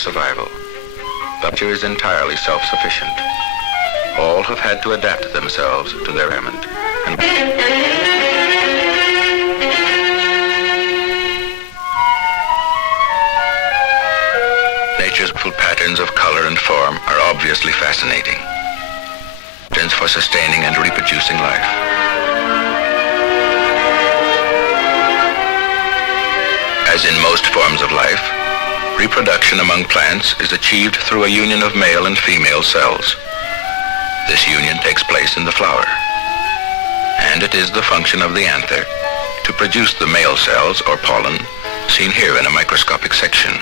survival. But nature is entirely self-sufficient. All have had to adapt themselves to their environment. Nature's full patterns of color and form are obviously fascinating. Patterns for sustaining and reproducing life. As in most forms of life, reproduction among plants is achieved through a union of male and female cells. This union takes place in the flower, and it is the function of the anther to produce the male cells or pollen, seen here in a microscopic section.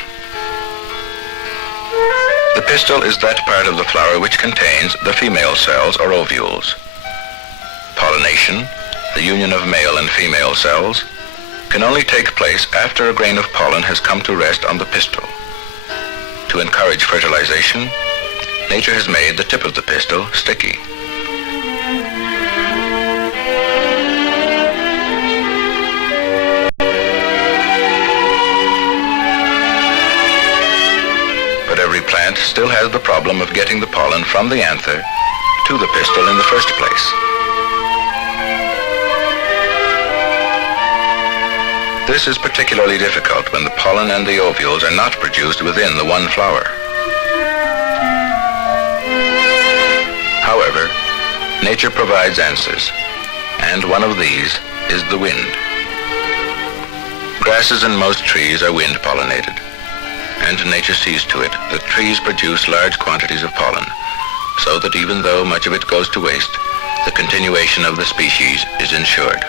The pistil is that part of the flower which contains the female cells or ovules. Pollination, the union of male and female cells, can only take place after a grain of pollen has come to rest on the pistil. To encourage fertilization, nature has made the tip of the pistil sticky. But every plant still has the problem of getting the pollen from the anther to the pistil in the first place. This is particularly difficult when the pollen and the ovules are not produced within the one flower. However, nature provides answers, and one of these is the wind. Grasses and most trees are wind pollinated, and nature sees to it that trees produce large quantities of pollen, so that even though much of it goes to waste, the continuation of the species is ensured.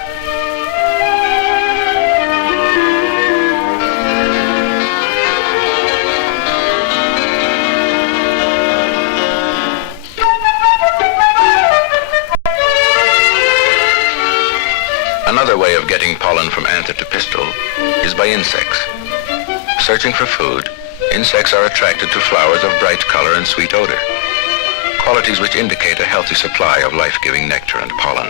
Another way of getting pollen from anther to pistil is by insects. Searching for food, insects are attracted to flowers of bright color and sweet odor, qualities which indicate a healthy supply of life-giving nectar and pollen.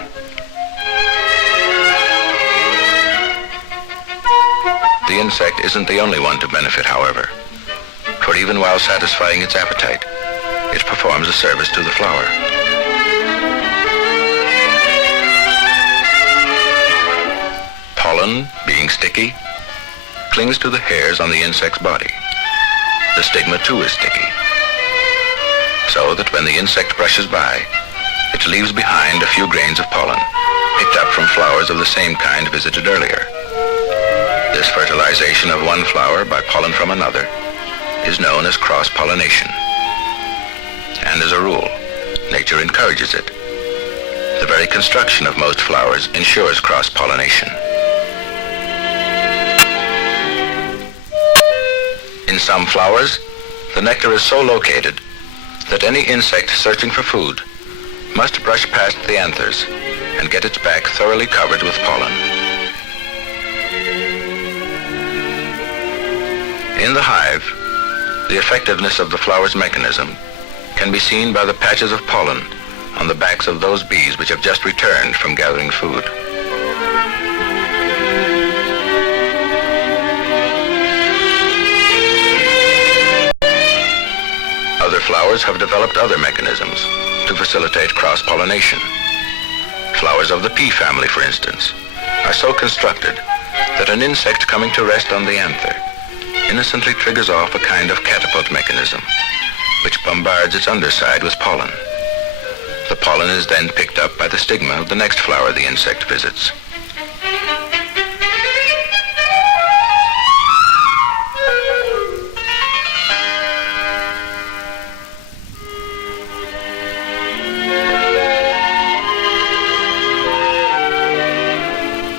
The insect isn't the only one to benefit, however, for even while satisfying its appetite, it performs a service to the flower. Pollen, being sticky, clings to the hairs on the insect's body. The stigma too is sticky, so that when the insect brushes by, it leaves behind a few grains of pollen, picked up from flowers of the same kind visited earlier. This fertilization of one flower by pollen from another is known as cross-pollination. And as a rule, nature encourages it. The very construction of most flowers ensures cross-pollination. In some flowers, the nectar is so located that any insect searching for food must brush past the anthers and get its back thoroughly covered with pollen. In the hive, the effectiveness of the flower's mechanism can be seen by the patches of pollen on the backs of those bees which have just returned from gathering food. Other flowers have developed other mechanisms to facilitate cross-pollination. Flowers of the pea family, for instance, are so constructed that an insect coming to rest on the anther innocently triggers off a kind of catapult mechanism, which bombards its underside with pollen. The pollen is then picked up by the stigma of the next flower the insect visits.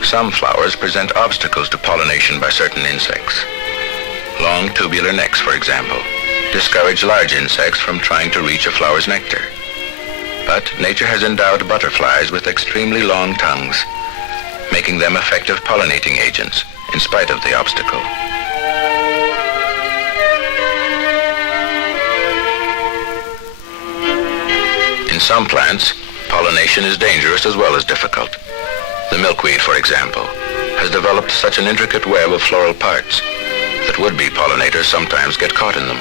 Some flowers present obstacles to pollination by certain insects. Long tubular necks, for example, discourage large insects from trying to reach a flower's nectar. But nature has endowed butterflies with extremely long tongues, making them effective pollinating agents in spite of the obstacle. In some plants, pollination is dangerous as well as difficult. The milkweed, for example, has developed such an intricate web of floral parts that would-be pollinators sometimes get caught in them.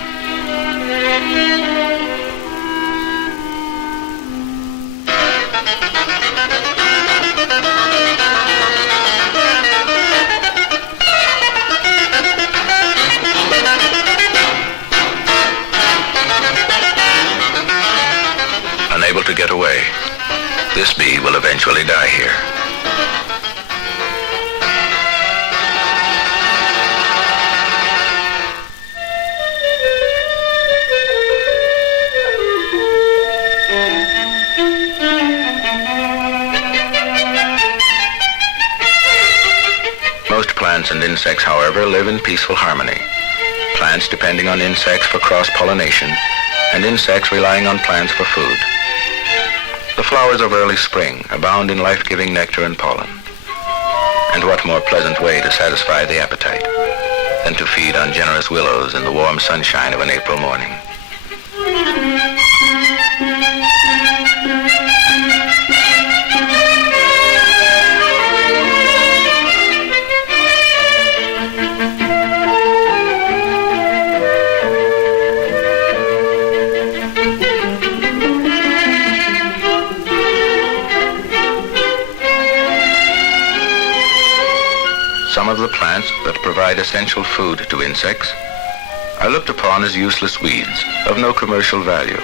Unable to get away, this bee will eventually die here. Most plants and insects, however, live in peaceful harmony. Plants depending on insects for cross-pollination, and insects relying on plants for food. The flowers of early spring abound in life-giving nectar and pollen. And what more pleasant way to satisfy the appetite than to feed on generous willows in the warm sunshine of an April morning? Some of the plants that provide essential food to insects are looked upon as useless weeds of no commercial value,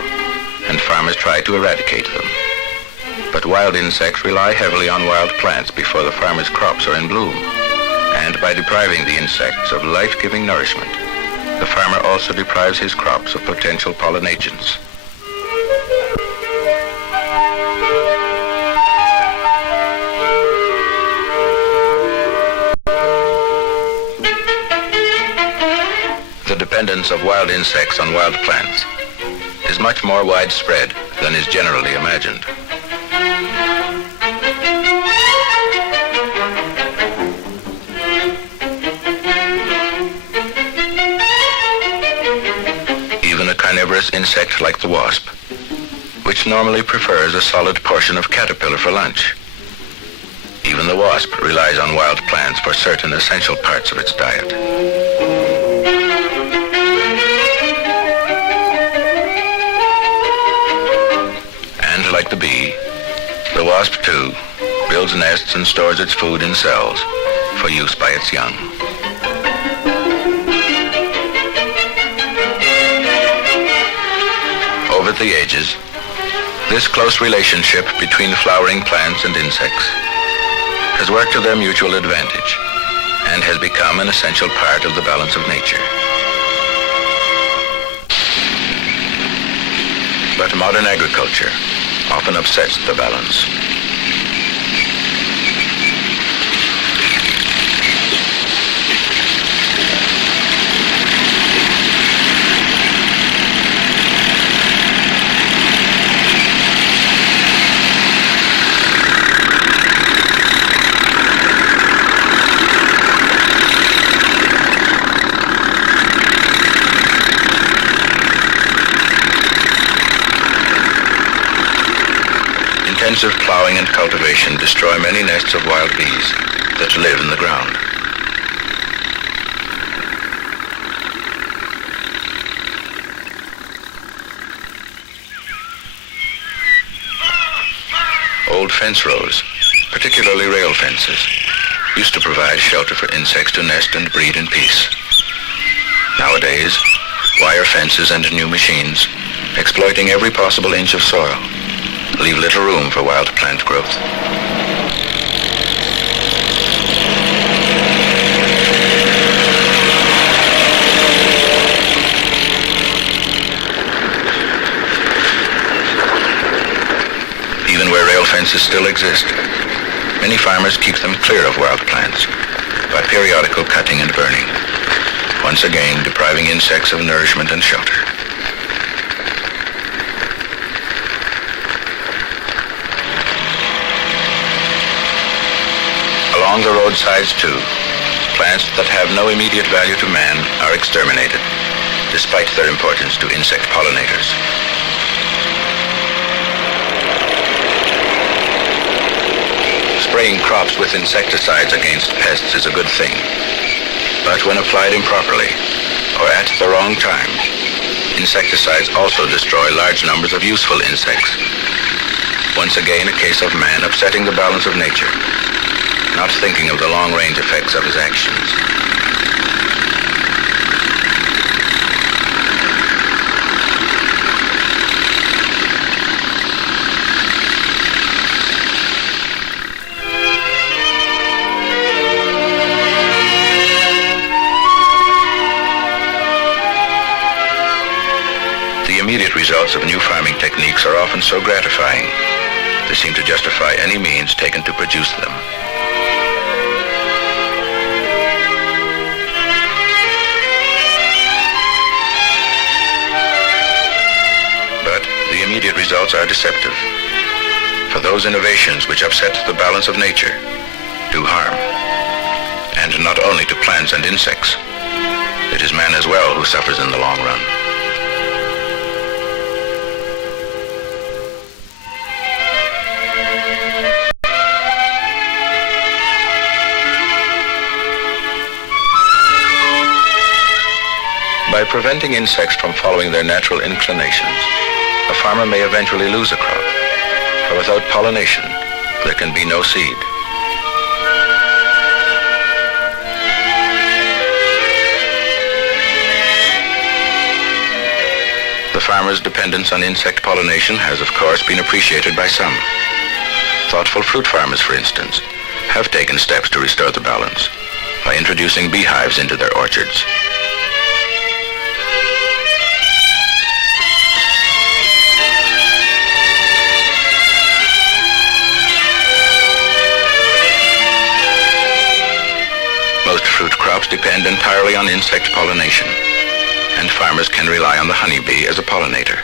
and farmers try to eradicate them. But wild insects rely heavily on wild plants before the farmer's crops are in bloom, and by depriving the insects of life-giving nourishment, the farmer also deprives his crops of potential pollen agents. The dependence of wild insects on wild plants is much more widespread than is generally imagined. Even a carnivorous insect like the wasp, which normally prefers a solid portion of caterpillar for lunch. Even the wasp relies on wild plants for certain essential parts of its diet. Like the bee, the wasp too builds nests and stores its food in cells for use by its young. Over the ages, this close relationship between flowering plants and insects has worked to their mutual advantage and has become an essential part of the balance of nature. But modern agriculture often upsets the balance. Intensive plowing and cultivation destroy many nests of wild bees that live in the ground. Old fence rows, particularly rail fences, used to provide shelter for insects to nest and breed in peace. Nowadays, wire fences and new machines, exploiting every possible inch of soil, leave little room for wild plant growth. Even where rail fences still exist, many farmers keep them clear of wild plants by periodical cutting and burning, once again depriving insects of nourishment and shelter. Along the roadsides, too, plants that have no immediate value to man are exterminated, despite their importance to insect pollinators. Spraying crops with insecticides against pests is a good thing, but when applied improperly or at the wrong time, Insecticides also destroy large numbers of useful insects. Once again, a case of man upsetting the balance of nature, not thinking of the long-range effects of his actions. The immediate results of new farming techniques are often so gratifying, they seem to justify any means taken to produce them. But the immediate results are deceptive, for those innovations which upset the balance of nature do harm, and not only to plants and insects. It is man as well who suffers in the long run. By preventing insects from following their natural inclinations, a farmer may eventually lose a crop, for without pollination, there can be no seed. The farmer's dependence on insect pollination has, of course, been appreciated by some. Thoughtful fruit farmers, for instance, have taken steps to restore the balance by introducing beehives into their orchards. Most fruit crops depend entirely on insect pollination, and farmers can rely on the honeybee as a pollinator.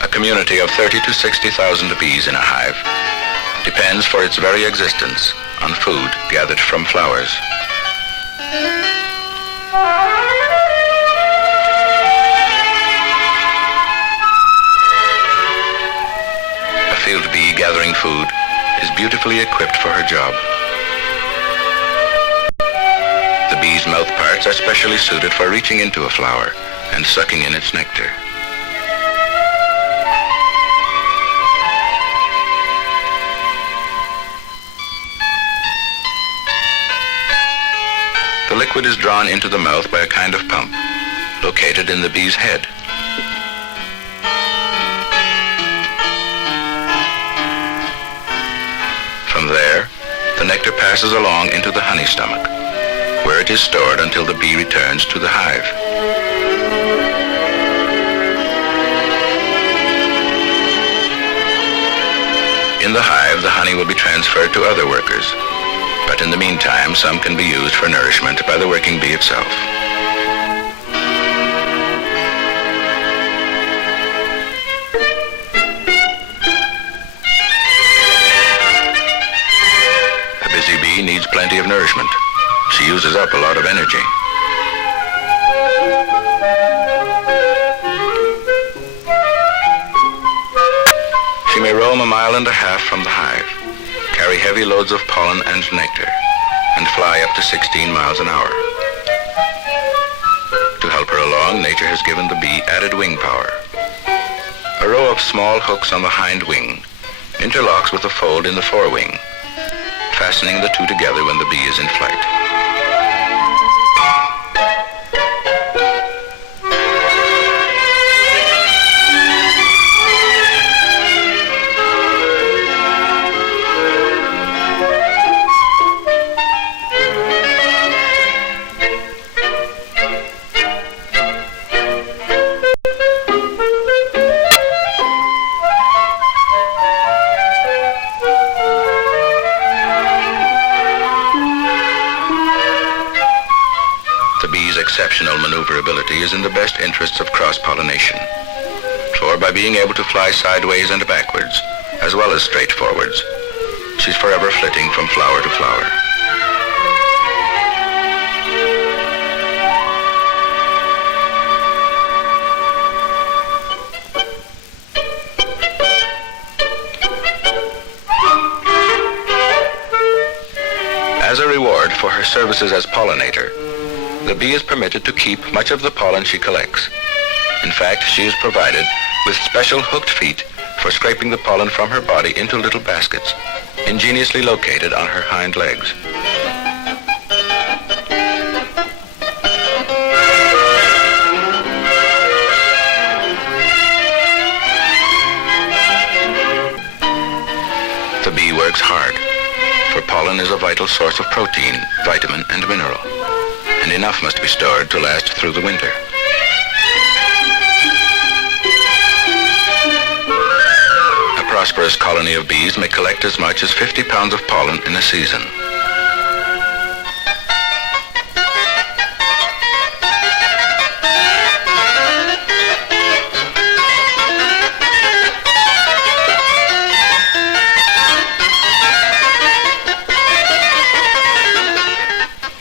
A community of 30 to 60,000 bees in a hive depends for its very existence on food gathered from flowers. A field bee gathering food is beautifully equipped for her job. The bee's mouth parts are specially suited for reaching into a flower and sucking in its nectar. The liquid is drawn into the mouth by a kind of pump located in the bee's head. From there, the nectar passes along into the honey stomach, where it is stored until the bee returns to the hive. In the hive, the honey will be transferred to other workers, but in the meantime, some can be used for nourishment by the working bee itself. A busy bee needs plenty of nourishment. She uses up a lot of energy. She may roam 1.5 miles from the hive, carry heavy loads of pollen and nectar, and fly up to 16 miles an hour. To help her along, nature has given the bee added wing power. A row of small hooks on the hind wing interlocks with a fold in the forewing, fastening the two together when the bee is in flight. Exceptional maneuverability is in the best interests of cross-pollination. For by being able to fly sideways and backwards, as well as straight forwards, she's forever flitting from flower to flower. services as pollinator, the bee is permitted to keep much of the pollen she collects. In fact, she is provided with special hooked feet for scraping the pollen from her body into little baskets, ingeniously located on her hind legs. The bee works hard, for pollen is a vital source of protein, vitamin, and mineral, and enough must be stored to last through the winter. A prosperous colony of bees may collect as much as 50 pounds of pollen in a season.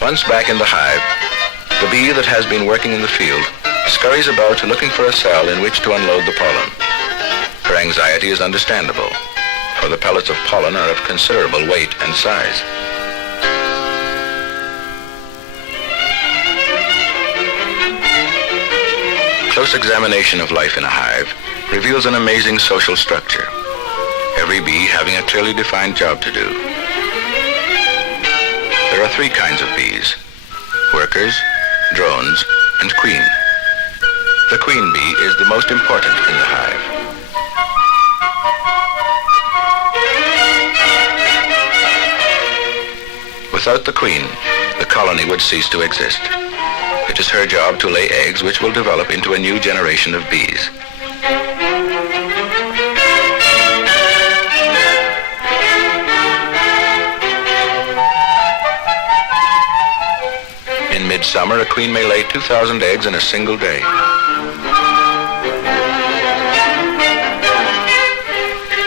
Once back in the hive, the bee that has been working in the field scurries about looking for a cell in which to unload the pollen. Her anxiety is understandable, for the pellets of pollen are of considerable weight and size. Close examination of life in a hive reveals an amazing social structure, every bee having a clearly defined job to do. There are three kinds of bees: workers, drones, and queen. The queen bee is the most important in the hive. Without the queen, the colony would cease to exist. It is her job to lay eggs which will develop into a new generation of bees. In midsummer, a queen may lay 2,000 eggs in a single day.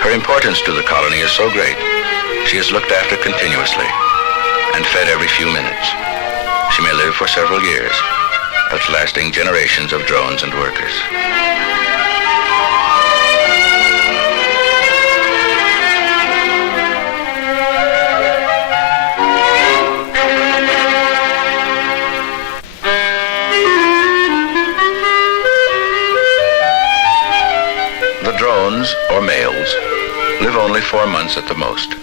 Her importance to the colony is so great, she is looked after continuously and fed every few minutes. She may live for several years, outlasting generations of drones and workers. The drones, or males, live only 4 months at the most.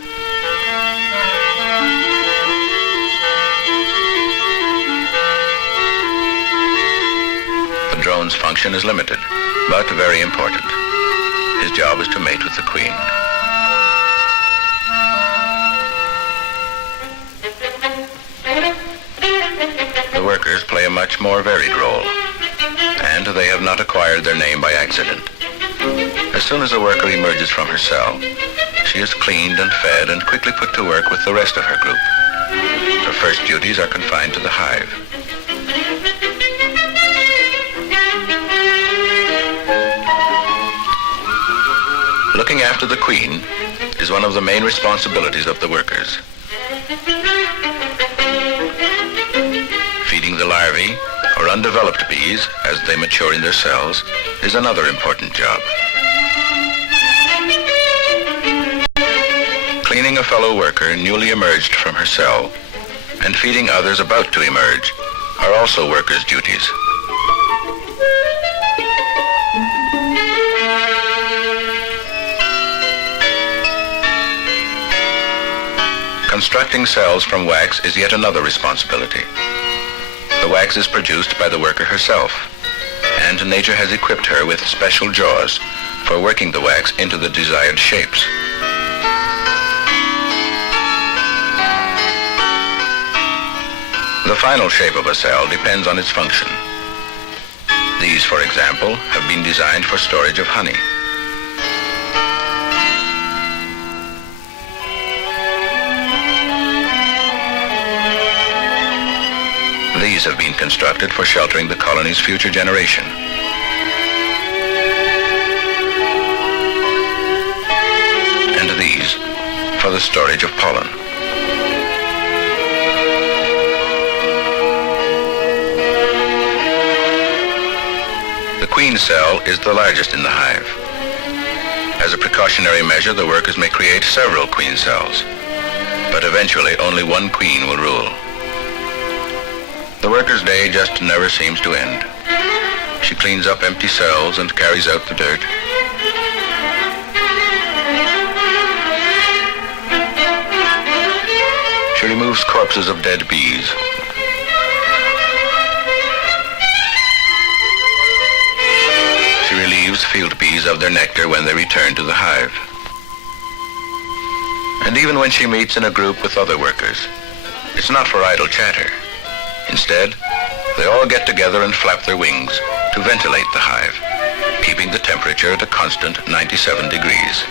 The drone's function is limited, but very important. His job is to mate with the queen. The workers play a much more varied role, and they have not acquired their name by accident. As soon as a worker emerges from her cell, she is cleaned and fed and quickly put to work with the rest of her group. Her first duties are confined to the hive. Looking after the queen is one of the main responsibilities of the workers. Feeding the larvae, or undeveloped bees, as they mature in their cells, is another important job. Cleaning a fellow worker newly emerged from her cell and feeding others about to emerge are also workers' duties. Constructing cells from wax is yet another responsibility. The wax is produced by the worker herself, and nature has equipped her with special jaws for working the wax into the desired shapes. The final shape of a cell depends on its function. These, for example, have been designed for storage of honey. These have been constructed for sheltering the colony's future generation. And these for the storage of pollen. The queen cell is the largest in the hive. As a precautionary measure, the workers may create several queen cells, but eventually only one queen will rule. The worker's day just never seems to end. She cleans up empty cells and carries out the dirt. She removes corpses of dead bees. She relieves field bees of their nectar when they return to the hive. And even when she meets in a group with other workers, it's not for idle chatter. Instead, they all get together and flap their wings to ventilate the hive, keeping the temperature at a constant 97 degrees.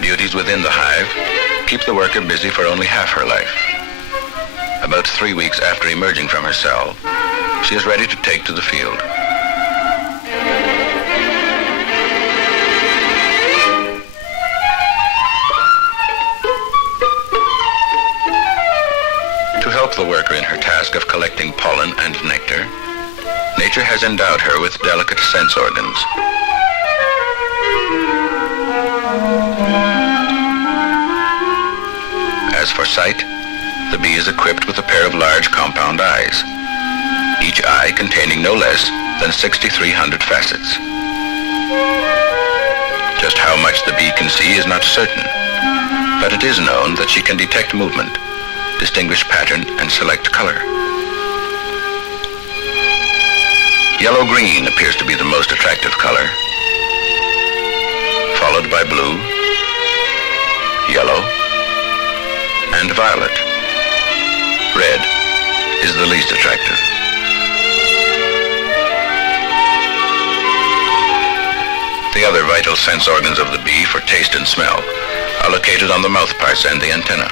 Duties within the hive keep the worker busy for only half her life. About 3 weeks after emerging from her cell, she is ready to take to the field. To help the worker in her task of collecting pollen and nectar, nature has endowed her with delicate sense organs. As for sight, the bee is equipped with a pair of large compound eyes, each eye containing no less than 6,300 facets. Just how much the bee can see is not certain, but it is known that she can detect movement, distinguish pattern, and select color. Yellow-green appears to be the most attractive color, followed by blue, yellow, and violet. Red is the least attractive. The other vital sense organs of the bee for taste and smell are located on the mouthparts and the antenna.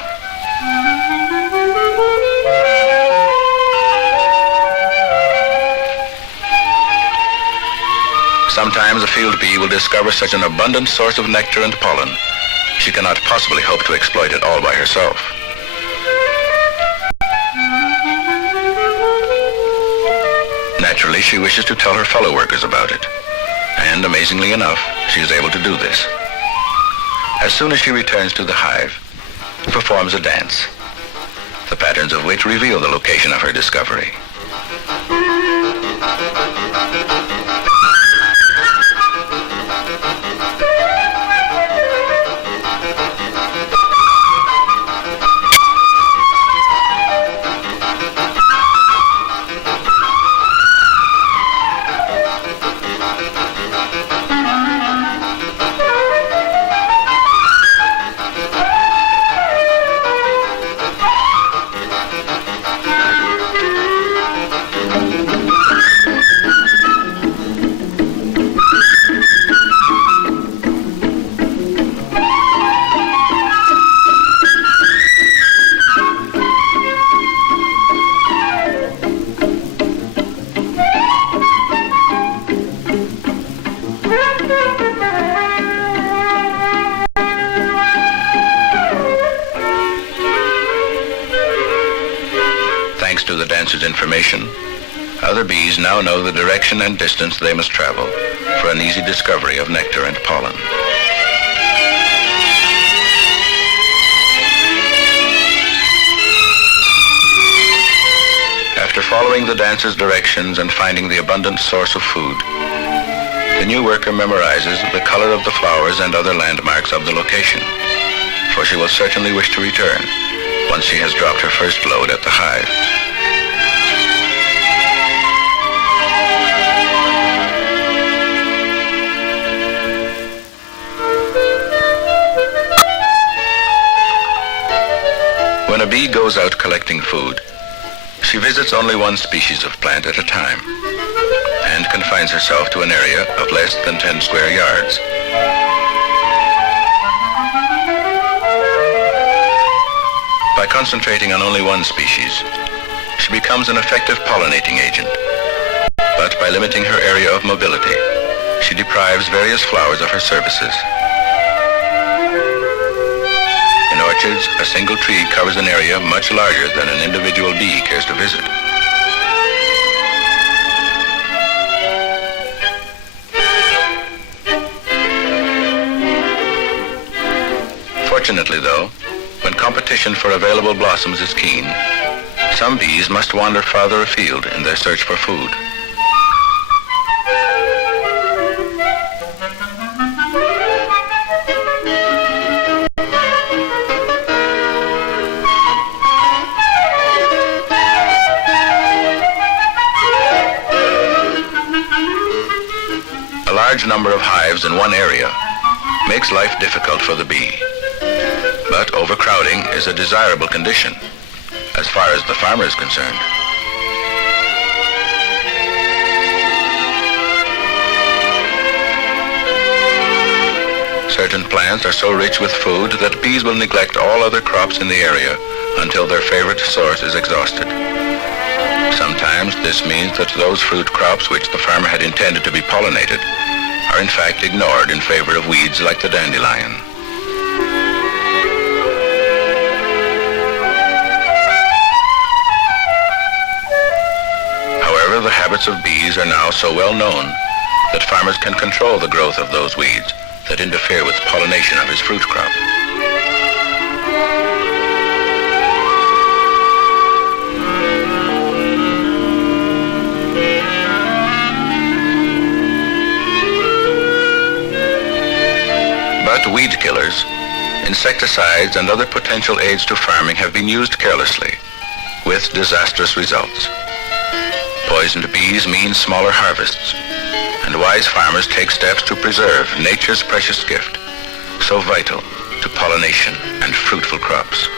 Sometimes a field bee will discover such an abundant source of nectar and pollen, she cannot possibly hope to exploit it all by herself. Naturally, she wishes to tell her fellow workers about it, and amazingly enough, she is able to do this. As soon as she returns to the hive, she performs a dance, the patterns of which reveal the location of her discovery. Thanks to the dancer's information, other bees now know the direction and distance they must travel for an easy discovery of nectar and pollen. After following the dancer's directions and finding the abundant source of food, the new worker memorizes the color of the flowers and other landmarks of the location, for she will certainly wish to return once she has dropped her first load at the hive. When a bee goes out collecting food, she visits only one species of plant at a time and confines herself to an area of less than 10 square yards. By concentrating on only one species, she becomes an effective pollinating agent. But by limiting her area of mobility, she deprives various flowers of her services. In orchard orchards, a single tree covers an area much larger than an individual bee cares to visit. Fortunately, though, when competition for available blossoms is keen, some bees must wander farther afield in their search for food. A large number of hives in one area makes life difficult for the bee. But overcrowding is a desirable condition, as far as the farmer is concerned. Certain plants are so rich with food that bees will neglect all other crops in the area until their favorite source is exhausted. Sometimes this means that those fruit crops which the farmer had intended to be pollinated are in fact ignored in favor of weeds like the dandelion. However, the habits of bees are now so well known that farmers can control the growth of those weeds that interfere with pollination of his fruit crop. But weed killers, insecticides, and other potential aids to farming have been used carelessly, with disastrous results. Poisoned bees mean smaller harvests, and wise farmers take steps to preserve nature's precious gift, so vital to pollination and fruitful crops.